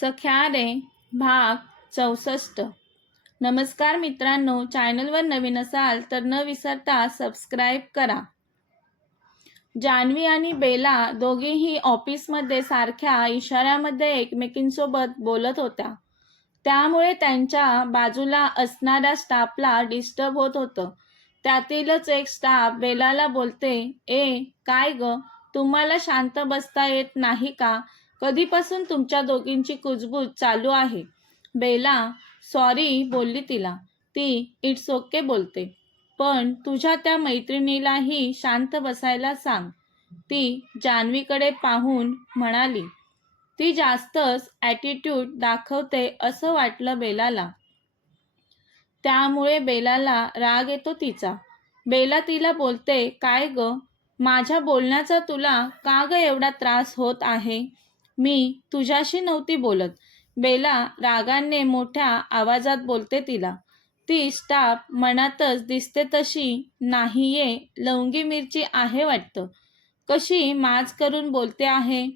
सख्या रे भाग चौसष्ट. नमस्कार मित्रांनो चॅनलवर नवीन असाल तर न विसरता सबस्क्राईब करा. जान्हवी आणि बेला दोघीही ऑफिसमध्ये सारख्या इशाऱ्यामध्ये एकमेकींसोबत बोलत होत्या. त्यामुळे त्यांच्या बाजूला असणाऱ्या स्टाफला डिस्टर्ब होत होतं. त्यातीलच एक स्टाफ बेलाला बोलते ए काय ग? तुम्हाला शांत बसता येत नाही का? कधीपासून तुमच्या दोघींची कुजबूज चालू आहे? बेला सॉरी बोलली तिला. ती इट्स ओके बोलते. पण तुझ्या त्या मैत्रिणीलाही शांत बसायला सांग. ती जान्हवीकडे पाहून म्हणाली ती जास्तच ॲटिट्यूड दाखवते असं वाटलं बेलाला. त्यामुळे बेलाला राग येतो तिचा. बेला तिला बोलते काय ग? माझ्या बोलण्याचा तुला का ग एवढा त्रास होत आहे? मी तुझ्याशी नव्हती बोलत. बेला रागाने मोठ्या आवाजात बोलते तिला. ती स्टाप मनातच दिसते तशी नाहीये लवंगी मिरची आहे वाटतं. कशी माज करून बोलते आहे?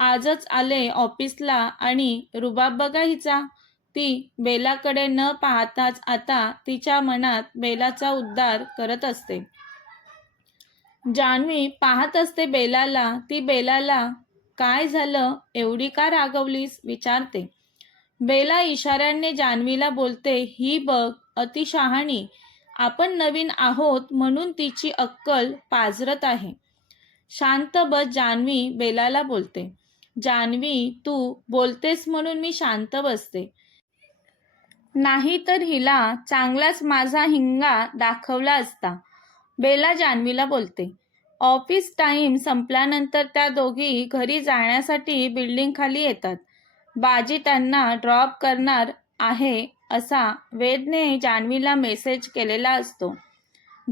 आजच आले ऑफिसला आणि रुबाब बघा हिचा ती बेलाकडे न पाहताच आता तिच्या मनात बेलाचा उद्धार करत असते. जान्हवी पाहत असते बेलाला. ती बेलाला काय झालं? एवढी का रागवलीस? विचारते. बेला इशाऱ्याने जान्हवीला बोलते ही बघ अति शहाणी आपण नवीन आहोत म्हणून तिची अक्कल पाजरत आहे. शांत बस जान्हवी बेलाला बोलते. जान्हवी तू बोलतेस म्हणून मी शांत बसते. नाही तर हिला चांगलाच माझा हिंगा दाखवला असता. बेला जान्हवीला बोलते. ऑफिस टाईम संपल्यानंतर त्या दोघी घरी जाण्यासाठी बिल्डिंग खाली येतात. बाजी त्यांना ड्रॉप करणार आहे असा वेदने जान्हवीला मेसेज केलेला असतो.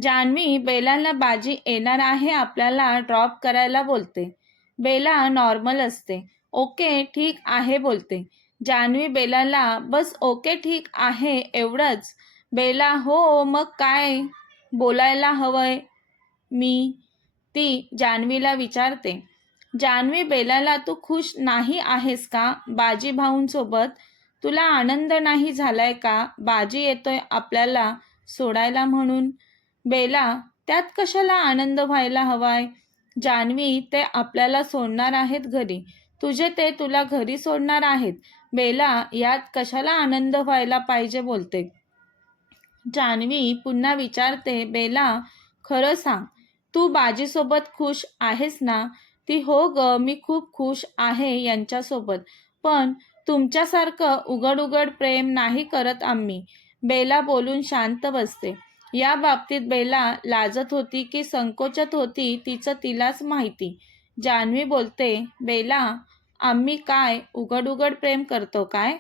जान्हवी बेलाला बाजी येणार आहे आपल्याला ड्रॉप करायला बोलते. बेला नॉर्मल असते. ओके ठीक आहे बोलते. जान्हवी बेलाला बस ओके ठीक आहे एवढंच. बेला हो मग काय बोलायला हवंय? मी ती जान्हवीला विचारते जान्हवी बेलाला तू खुश नाही आहेस का? बाजी भाऊंसोबत तुला आनंद नाही झालाय का? बाजी येतोय आपल्याला सोडायला म्हणून. बेला त्यात कशाला आनंद व्हायला हवाय? जान्हवी ते आपल्याला सोडणार आहेत घरी. तुझे ते तुला घरी सोडणार आहेत. बेला यात कशाला आनंद व्हायला पाहिजे बोलते. जान्हवी पुन्हा विचारते बेला खरं सांग तू बाजीसोबत खुश आहेस ना? ती हो ग मी खूप खुश आहे यांच्यासोबत. पण तुमच्यासारखं उघड उघड प्रेम नाही करत आम्ही. बेला बोलून शांत बसते. या बाबतीत बेला लाजत होती की संकोचत होती तिचं तिलाच माहिती. जान्हवी बोलते बेला आम्ही काय उघड उघड प्रेम करतो काय?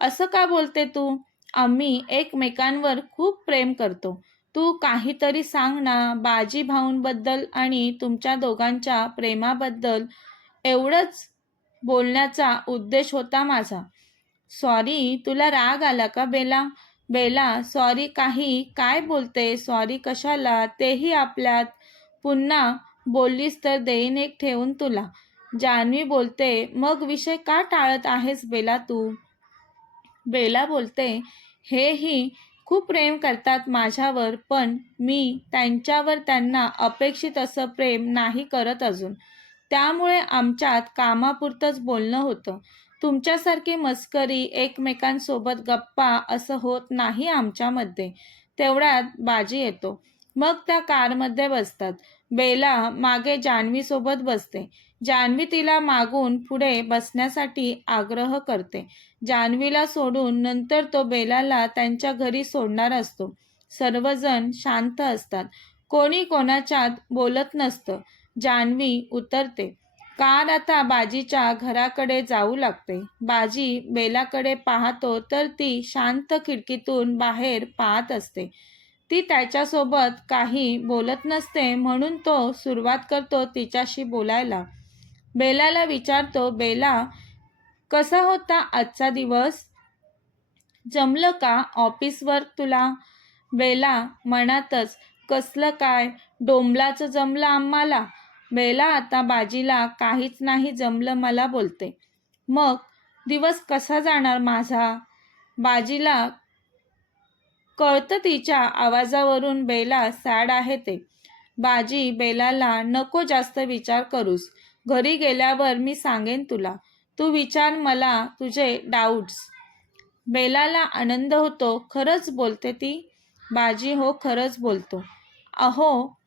असं का बोलते तू? आम्ही एकमेकांवर खूप प्रेम करतो. तू काहीतरी सांग ना बाजी भाऊंबद्दल आणि तुमच्या दोघांच्या प्रेमाबद्दल. एवढंच बोलण्याचा उद्देश होता माझा. सॉरी तुला राग आला का बेला? बेला सॉरी काही? काय बोलते? सॉरी कशाला? तेही आपल्यात. पुन्हा बोललीस तर देईन एक ठेवून तुला. जान्हवी बोलते मग विषय का टाळत आहेस बेला तू? बेला बोलते हेही खूप प्रेम करतात माझ्यावर पण मी त्यांच्यावर त्यांना अपेक्षित असं प्रेम नाही करत अजून. त्यामुळे आमच्यात कामापुरतंच बोलणं होतं. तुमच्यासारखी मस्करी एकमेकांसोबत गप्पा असं होत नाही आमच्यामध्ये. तेवढ्यात बाजी येतो. मग त्या कारमध्ये बसतात. बेला मागे जान्हवीसोबत बसते. जान्हवी तिला मागून पुढे बसण्यासाठी आग्रह करते. जान्हवीला सोडून नंतर तो बेलाला त्यांच्या घरी सोडणार असतो. सर्वजण शांत असतात. कोणी कोणाच्यात बोलत नसतं. जान्हवी उतरते. कार आता बाजीच्या घराकडे जाऊ लागते. बाजी बेलाकडे पाहतो तर ती शांत खिडकीतून बाहेर पाहत असते. ती त्याच्यासोबत काही बोलत नसते म्हणून तो सुरुवात करतो तिच्याशी बोलायला. बेलाला विचारतो बेला कसा होता आजचा दिवस? जमलं का ऑफिसवर तुला? बेला मनातच कसलं काय? डोंबलाचं जमलं आम्हाला. बेला आता बाजीला काहीच नाही जमलं मला बोलते. मग दिवस कसा जाणार माझा? बाजीला कळतं तिच्या आवाजावरून बेला सॅड आहे ते. बाजी बेलाला नको जास्त विचार करूस. घरी गेल्यावर मी सांगेन तुला. तू विचार मला तुझे डाऊट्स. बेलाला आनंद होतो. खरंच बोलते ती? बाजी हो खरंच बोलतो. अहो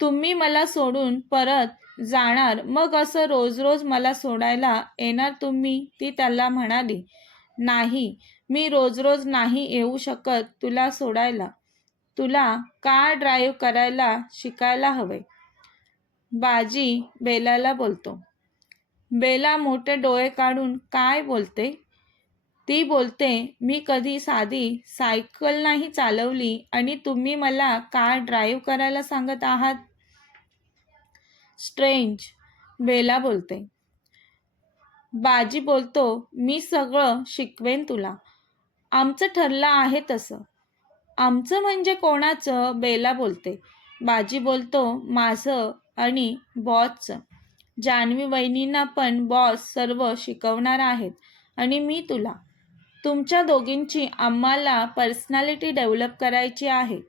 तुम्ही मला सोडून परत जाणार. मग असं रोज रोज मला सोडायला येणार तुम्ही? ती त्याला म्हणाली. नाही. मी रोज रोज नाही येऊ शकत तुला सोडायला. तुला कार ड्राईव्ह करायला शिकायला हवे? बाजी बेलाला बोलतो. बेला मोठे डोळे काढून काय बोलते? ती बोलते मी कधी साधी सायकल नाही चालवली आणि तुम्ही मला कार ड्राईव्ह करायला सांगत आहात? स्ट्रेंज बेला बोलते. बाजी बोलतो मी सगळं शिकवेन तुला. आमचं ठरलं आहे तसं. आमचं म्हणजे कोणाचं? बेला बोलते. बाजी बोलतो माझं आणि बॉसचं. जान्हवी वहिनींना पण बॉस सर्व शिकवणार आहेत आणि मी तुला. तुमच्या दोघींची आम्हाला पर्सनॅलिटी डेव्हलप करायची आहे.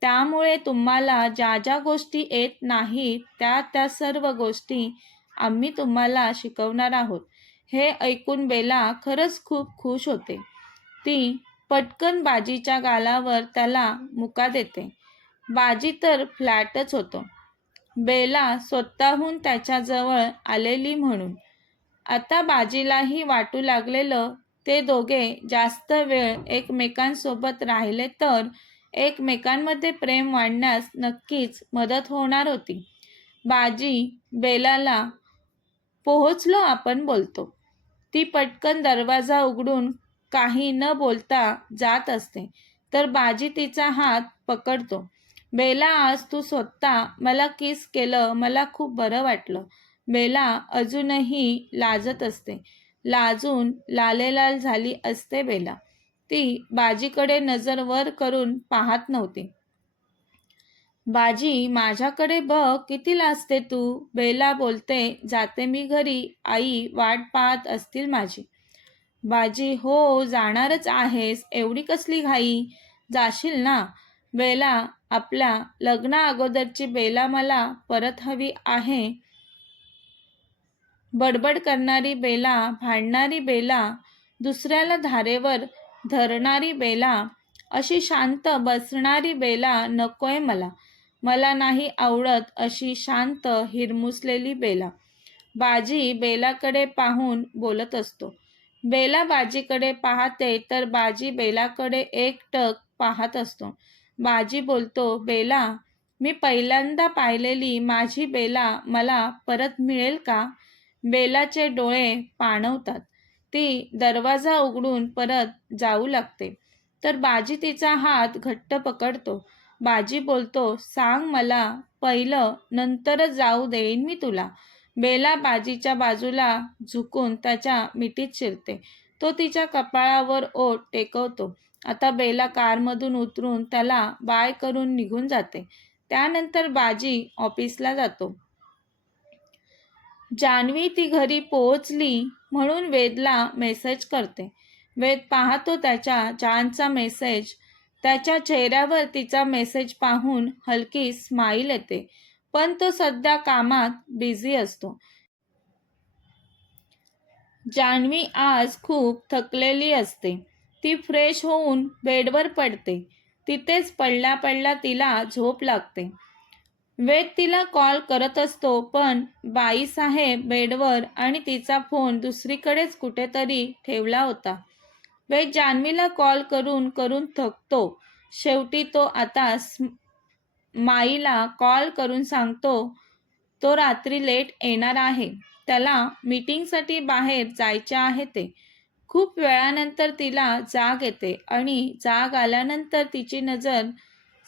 त्यामुळे तुम्हाला ज्या ज्या गोष्टी येत नाहीत त्या त्या सर्व गोष्टी आम्ही तुम्हाला शिकवणार आहोत. हे ऐकून बेला खरंच खूप खुश होते. ती पटकन बाजीच्या गालावर त्याला मुका देते. बाजी तर फ्लॅटच होतो. बेला स्वतःहून त्याच्याजवळ आलेली म्हणून. आता बाजीलाही वाटू लागलेलं ते दोघे जास्त वेळ एकमेकांसोबत राहिले तर एकमेकांमध्ये प्रेम वाढण्यास नक्कीच मदत होणार होती. बाजी बेलाला पोहोचलो आपण बोलतो. ती पटकन दरवाजा उघडून काही न बोलता जात असते. तर बाजी तिचा हात पकडतो. बेला आज तू स्वतः मला किस केलं? मला खूप बरं वाटलं. बेला अजूनही लाजत असते. लाजून लालेलाल झाली असते बेला. ती बाजीकडे नजर वर करून पाहत नव्हती. बाजी माझ्याकडे बघ किती लाजते तू. बेला बोलते जाते मी घरी. आई वाट पाहत असतील माझी. बाजी हो जाणारच आहेस. एवढी कसली घाई? जाशील ना? बेला आपल्या लग्ना अगोदरची बेला मला परत हवी आहे. बडबड करणारी बेला भांडणारी बेला दुसऱ्याला धारेवर धरणारी बेला अशी शांत बसणारी बेला नकोय मला. मला नाही आवडत अशी शांत हिरमुसलेली बेला. बाजी बेलाकडे पाहून बोलत असतो. बेला बाजीकडे पाहते तर बाजी बेलाकडे एकटक पाहत असतो. बाजी बोलतो बेला मी पहिल्यांदा पाहिलेली माझी बेला मला परत मिळेल का? बेलाचे डोळे पाणवतात. ती दरवाजा उघडून परत जाऊ लागते. तर बाजी तिचा हात घट्ट पकडतो. बाजी बोलतो सांग मला पहिलं नंतरच जाऊ देईन मी तुला. बेला बाजीच्या बाजूला झुकून त्याच्या मिठीत शिरते. तो तिच्या कपाळावर ओठ टेकवतो. आता बेला कारमधून उतरून त्याला बाय करून निघून जाते. त्यानंतर बाजी ऑफिसला जातो. जान्हवी ती घरी पोहोचली म्हणून वेदला मेसेज करते. वेद पाहतो त्याच्या जानचा मेसेज त्याच्या चेहऱ्यावर तिचा मेसेज पाहून हलकी स्माईल येते. पण तो सध्या कामात बिझी असतो. जान्हवी आज खूप थकलेली असते. ती फ्रेश होऊन बेडवर पडते. तिथेच पडल्या पडल्या तिला झोप लागते. वेद तिला कॉल करत असतो पण बाईसाहेब बेडवर आणि तिचा फोन दुसरीकडेच कुठेतरी ठेवला होता. वे जान्हवीला कॉल करून करून थकतो. शेवटी तो आता माईला कॉल करून सांगतो तो रात्री लेट येणार आहे. त्याला मीटिंगसाठी बाहेर जायचे आहे ते. खूप वेळानंतर तिला जाग येते आणि जाग आल्यानंतर तिची नजर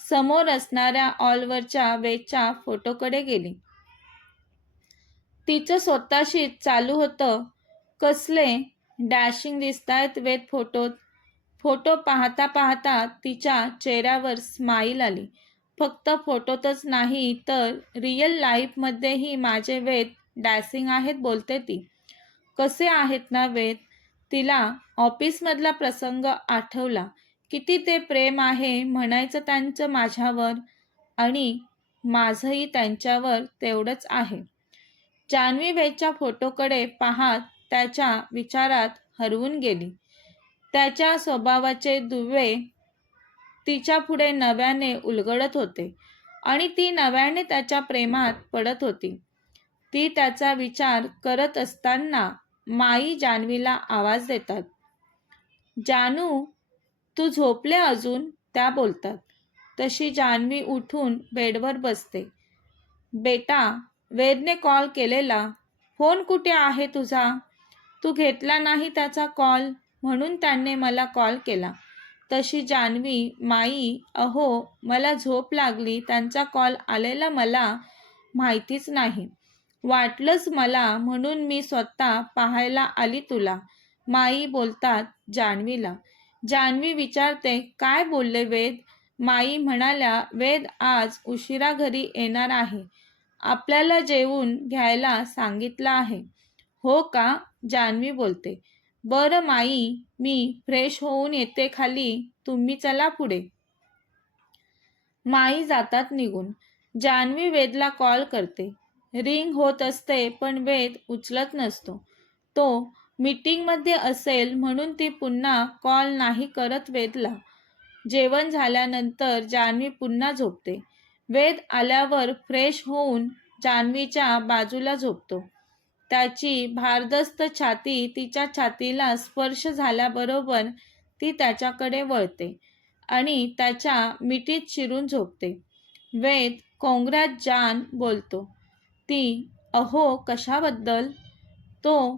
समोर असणाऱ्या ऑलवरच्या वेदच्या फोटोकडे गेली. तिचं स्वतःशीच चालू होतं. कसले डॅशिंग दिसतायत वेद फोटोत फोटो पाहता पाहता तिच्या चेहऱ्यावर स्माईल आली. फक्त फोटोतच नाही तर रिअल लाईफमध्येही माझे वेद डॅसिंग आहेत बोलते ती. कसे आहेत ना वेद? तिला ऑफिसमधला प्रसंग आठवला. किती ते प्रेम आहे म्हणायचं त्यांचं माझ्यावर आणि माझंही त्यांच्यावर तेवढंच आहे. जान्हवी वेदच्या फोटोकडे पाहत त्याच्या विचारात हरवून गेली. त्याच्या स्वभावाचे दुवे तिच्या पुढे नव्याने उलगडत होते आणि ती नव्याने त्याच्या प्रेमात पडत होती. ती त्याचा विचार करत असताना माई जान्हवीला आवाज देतात. जानू तू झोपले अजून? त्या बोलतात. तशी जान्हवी उठून बेडवर बसते. बेटा वेदने कॉल केलेला. फोन कुठे आहे तुझा? तू घेतला नाही त्याचा कॉल? म्हणून त्याने मला कॉल केला. तशी जान्हवी माई अहो मला झोप लागली. त्यांचा कॉल आलेला मला माहितीच नाही. वाटलंच मला म्हणून मी स्वतः पाहायला आली तुला माई बोलतात जान्हवीला. जान्हवी विचारते काय बोलले वेद? माई म्हणाल्या वेद आज उशिरा घरी येणार आहे. आपल्याला जेवून घ्यायला सांगितलं आहे. हो का? जान्हवी बोलते. बरं माई मी फ्रेश होऊन येते खाली. तुम्ही चला पुढे. माई जातात निघून. जान्हवी वेदला कॉल करते. रिंग होत असते पण वेद उचलत नसतो. तो मीटिंगमध्ये असेल म्हणून ती पुन्हा कॉल नाही करत वेदला. जेवण झाल्यानंतर जान्हवी पुन्हा झोपते. वेद आल्यावर फ्रेश होऊन जान्हवीच्या बाजूला झोपतो. त्याची भारदस्त छाती तिच्या छातीला स्पर्श झाल्याबरोबर ती त्याच्याकडे वळते आणि त्याच्या मिठीत शिरून झोपते. वेद कोंगऱ्यात जान बोलतो ती अहो कशाबद्दल? तो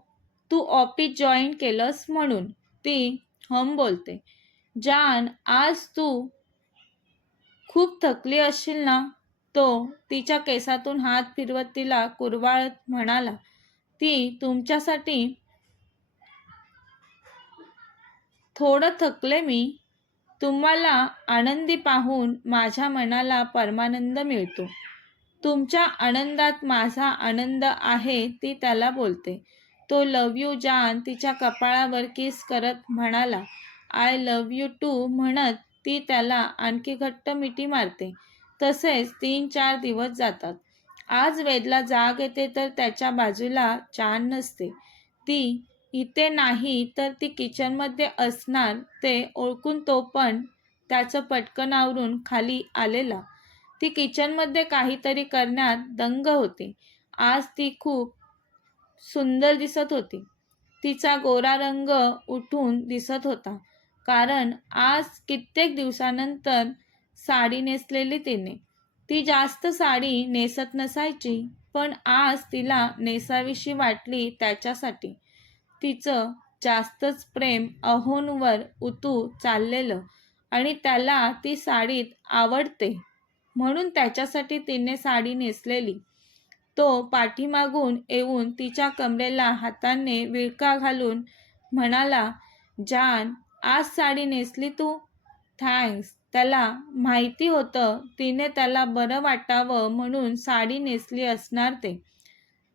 तू ऑफिस जॉईन केलंस म्हणून. ती हम बोलते जान आज तू खूप थकली असशील ना? तो तिच्या केसातून हात फिरवत तिला कुरवाळत म्हणाला ती तुमच्यासाठी थोडं थकले मी. तुम्हाला आनंदी पाहून माझ्या मनाला परमानंद मिळतो. तुमच्या आनंदात माझा आनंद आहे ती त्याला बोलते. तो लव यू जान तिच्या कपाळावर किस करत म्हणाला आय लव यू टू म्हणत ती त्याला आणखी घट्ट मिठी मारते. तसेच तीन चार दिवस जातात. आज वेदला जाग येते तर त्याच्या बाजूला चान नसते. ती इथे नाही तर ती किचनमध्ये असणार ते ओळखून तो पण त्याचं पटकन आवरून खाली आलेला. ती किचनमध्ये काहीतरी करण्यात दंग होती. आज ती खूप सुंदर दिसत होती. तिचा गोरा रंग उठून दिसत होता. कारण आज कित्येक दिवसानंतर साडी नेसलेली तिने. ती जास्त साडी नेसत नसायची पण आज तिला नेसावीशी वाटली त्याच्यासाठी. तिचं जास्तच प्रेम अहोनवर उतू चाललेलं आणि त्याला ती साडीत आवडते. म्हणून त्याच्यासाठी तिने साडी नेसलेली. तो पाठीमागून येऊन तिच्या कमरेला हाताने विळका घालून म्हणाला जान आज साडी नेसली तू? थँक्स त्याला माहिती होतं तिने त्याला बरं वाटावं म्हणून साडी नेसली असणार ते.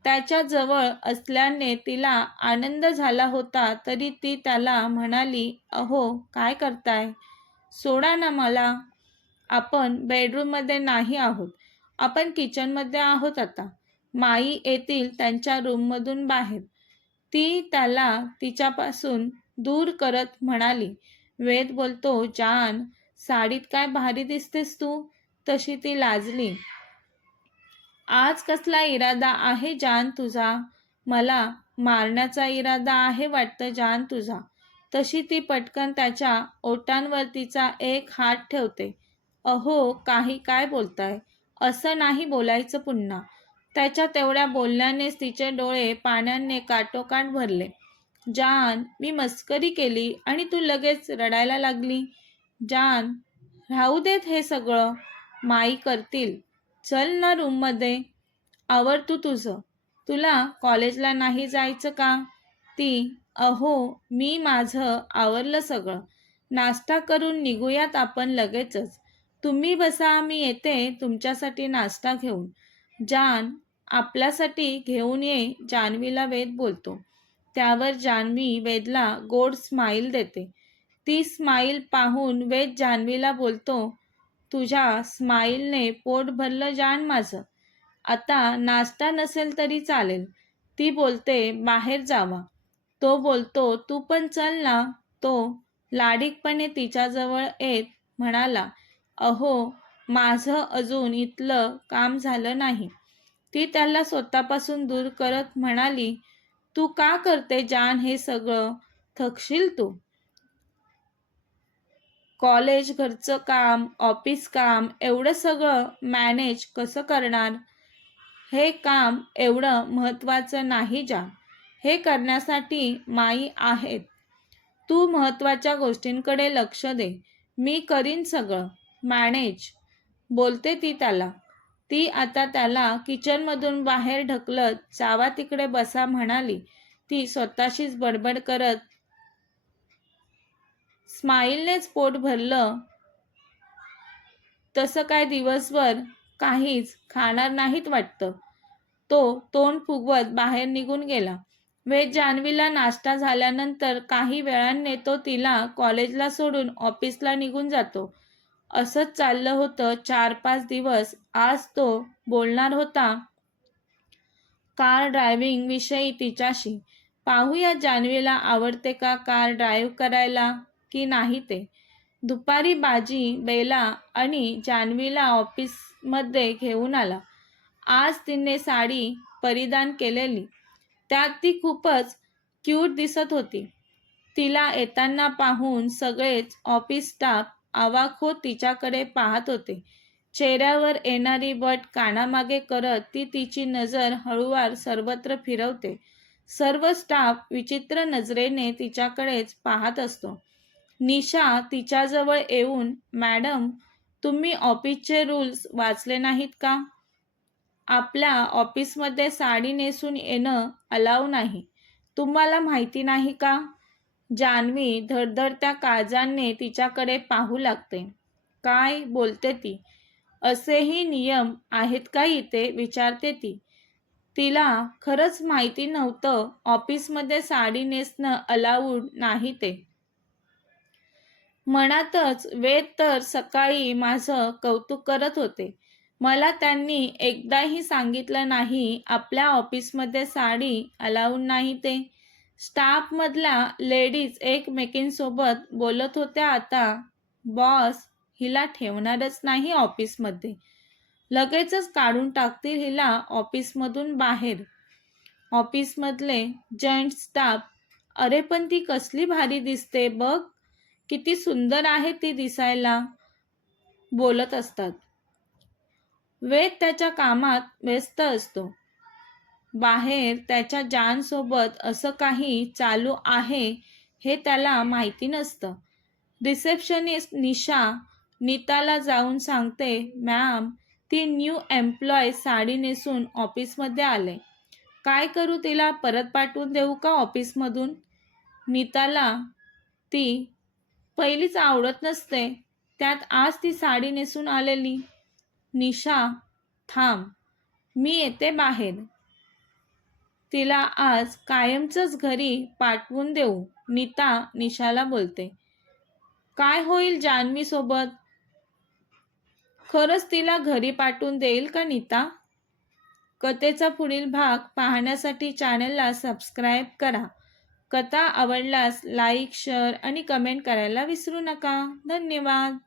त्याच्याजवळ असल्याने तिला आनंद झाला होता तरी ती त्याला म्हणाली अहो काय करताय? सोडा ना मला. आपण बेडरूममध्ये नाही आहोत. आपण किचनमध्ये आहोत आता. माई येतील त्यांच्या रूममधून बाहेर. ती त्याला तिच्यापासून दूर करत म्हणाली. वेद बोलतो जान साडीत काय भारी दिसतेस तू? तशी ती लाजली. आज कसला इरादा आहे जान तुझा? मला मारण्याचा इरादा आहे वाटतं जान तुझा. तशी ती पटकन त्याच्या ओटांवर तिचा एक हात ठेवते. अहो काही काय बोलताय? असं नाही बोलायचं पुन्हा. त्याच्या तेवढ्या बोलण्यानेच तिचे डोळे पाण्याने काटोकाट भरले. जान मी मस्करी केली आणि तू लगेच रडायला लागली? जान राहू देत हे सगळं. माई करतील. चल ना रूममध्ये आवर तू तुझं. तुला कॉलेजला नाही जायचं का? ती अहो मी माझं आवरलं सगळं. नाश्ता करून निघूयात आपण लगेचच. तुम्ही बसा मी येते तुमच्यासाठी नाश्ता घेऊन. जान आपल्यासाठी घेऊन ये जान्हवीला वेद बोलतो. त्यावर जान्हवी वेदला गोड स्माईल देते. ती स्माईल पाहून वेद जान्हवीला बोलतो तुझ्या स्माईलने पोट भरलं जाण माझं. आता नाश्ता नसेल तरी चालेल. ती बोलते बाहेर जावा. तो बोलतो तू पण चल ना. तो लाडीकपणे तिच्याजवळ येत म्हणाला अहो माझं अजून इथलं काम झालं नाही. ती त्याला स्वतःपासून दूर करत म्हणाली तू का करते जान हे सगळं? थकशील तू. कॉलेज घरचं काम ऑफिस काम एवढं सगळं मॅनेज कसं करणार? हे काम एवढं महत्त्वाचं नाही जा. हे करण्यासाठी माई आहेत. तू महत्त्वाच्या गोष्टींकडे लक्ष दे. मी करीन सगळं. मॅनेज बोलते ती त्याला. ती आता त्याला किचनमधून बाहेर ढकलत जावा तिकडे बसा म्हणाली. ती स्वतःशीच बडबड करत स्माईलनेच पोट भरलं तसं काय दिवसभर काहीच खाणार नाहीत वाटतं. तो तोंड फुगवत बाहेर निघून गेला. वेद जान्हवीला नाश्ता झाल्यानंतर काही वेळाने तो तिला कॉलेजला सोडून ऑफिसला निघून जातो. असंच चाललं होतं चार पाच दिवस. आज तो बोलणार होता कार ड्रायव्हिंग विषयी तिच्याशी. पाहूया जान्हवीला आवडते का कार ड्राईव्ह करायला? की नाही ते. दुपारी बाजी बेला आणि जान्हवीला ऑफिसमध्ये घेऊन आला. आज तिने साडी परिधान केलेली. त्यात ती खूपच क्यूट दिसत होती. तिला येताना पाहून सगळेच ऑफिस स्टाफ आवाखो तिच्याकडे पाहत होते. चेहऱ्यावर येणारी बट कानामागे करत ती तिची नजर हळूवार सर्वत्र फिरवते. सर्व स्टाफ विचित्र नजरेने तिच्याकडेच पाहत असतो. निशा तिच्याजवळ येऊन मॅडम तुम्ही ऑफिसचे रूल्स वाचले नाहीत का? आपल्या ऑफिसमध्ये साडी नेसून येणं अलाव नाही. तुम्हाला माहिती नाही का? जान्हवी धडधडत्या काळजांनी तिच्याकडे पाहू लागते. काय? बोलते ती. असेही नियम आहेत का इथे? विचारते ती. तिला खरंच माहिती नव्हतं ऑफिसमध्ये साडी नेसणं अलाउड नाही ते. मनातच वेद तर सकाळी माझं कौतुक करत होते. मला त्यांनी एकदाही सांगितलं नाही आपल्या ऑफिसमध्ये साडी अलाउड नाही ते. स्टाफमधल्या लेडीज एकमेकींसोबत बोलत होत्या आता बॉस हिला ठेवणारच नाही ऑफिसमध्ये. लगेचच काढून टाकतील हिला ऑफिसमधून बाहेर. ऑफिसमधले जॉईंट स्टाफ अरे पण ती कसली भारी दिसते बघ. किती सुंदर आहे ती दिसायला बोलत असतात. वेद त्याच्या कामात व्यस्त असतो. बाहेर त्याच्या जानसोबत असं काही चालू आहे हे त्याला माहिती नसतं. रिसेप्शनिस्ट निशा नीताला जाऊन सांगते मॅम ती न्यू एम्प्लॉय साडी नेसून ऑफिसमध्ये आले. काय करू तिला? परत पाठवून देऊ का ऑफिसमधून? नीताला ती पहिलीच आवडत नसते. त्यात आज ती साडी नेसून आलेली. निशा थांब मी येते बाहेर. तिला आज कायमचंच घरी पाठवून देऊ नीता निशाला बोलते. काय होईल जान्हवीसोबत? खरंच तिला घरी पाठवून देईल का नीता? कथेचा पुढील भाग पाहण्यासाठी चॅनलला सबस्क्राईब करा. कथा आवडल्यास लाईक शेअर आणि कमेंट करायला विसरू नका. धन्यवाद.